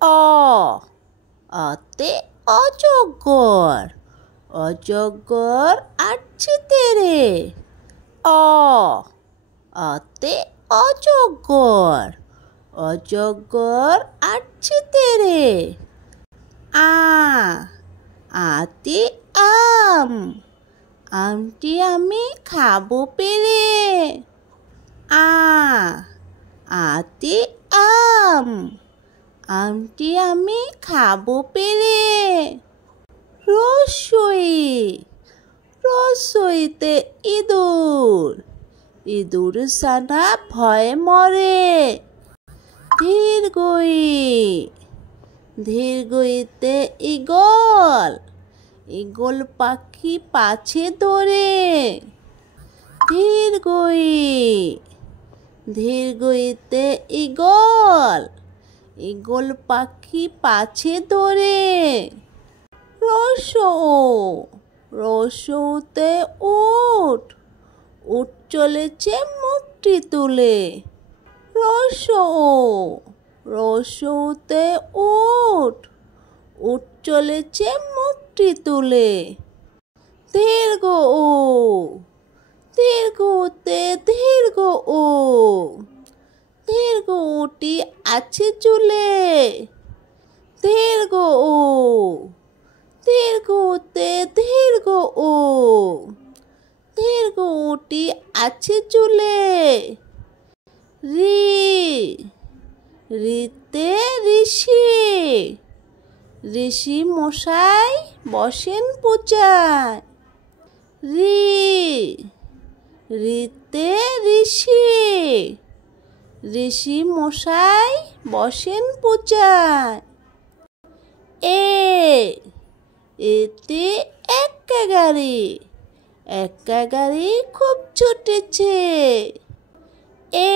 অ অতে অজগর, অজগর আসছে তেরে। অ অতে অজগর, অজগর আসছে তেরে। আ আতে আম, আমটি আমি খাবো পেরে। আ আতে আম, আমটি আমি খাবো পেরে। রসই রসইতে ইঁদুর, ইঁদুর সানা ভয়ে মরে। ধীরগই ধীরগইতে ঈগল, ঈগল পাখি পাছে দৌড়ে। ধীরগই ধীরগইতে ঈগল, ঈগল পাখি পাছে দৌড়ে। রসৌ রসৌতে উট, উট চলেছে মুখটি তুলে। রসৌ রসৌতে উট, উট চলেছে মুখটি তুলে। দীর্ঘ উ দীর্ঘতে দীর্ঘ উ, দীর্ঘ উটি আছে চুলে। দীর্ঘ উ দীর্ঘতে দীর্ঘ উ, দীর্ঘ উটি আছে চুলে। রি রিতে ঋষি, ঋষি মশাই বসেন পূজায়। রি রিতে ঋষি, ঋষি মশাই বসেন পূজায়। এ এতে এক্কা গাড়ি, এক্কা গাড়ি খুব ছুটেছে। এ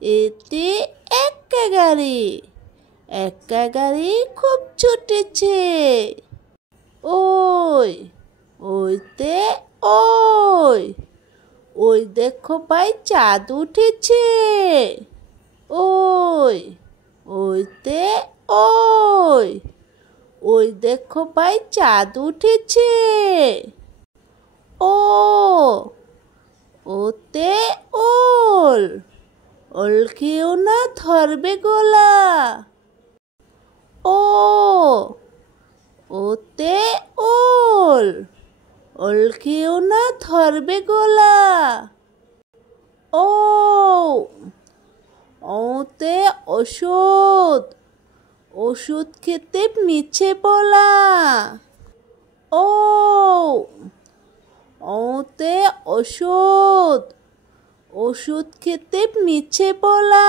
এতে এক্কা গাড়ি, এক্কা গাড়ি খুব ছুটেছে। ওই ওইতে ওই, ওই দেখো ভাই চাঁদ উঠেছে। ওই ওইতে ওই, ওই দেখো ভাই চাঁদ উঠেছে। ও ওতে ওল, ওল খেও না ধরবে গলা। ও ওতে ওল, ওল খেও না ধরবে গলা। ও ওতে ওষুধ, ওষুধ খেতে মিছে বলা। ও ওতে ওষুধ, ওষুধ খেতে মিছে বলা।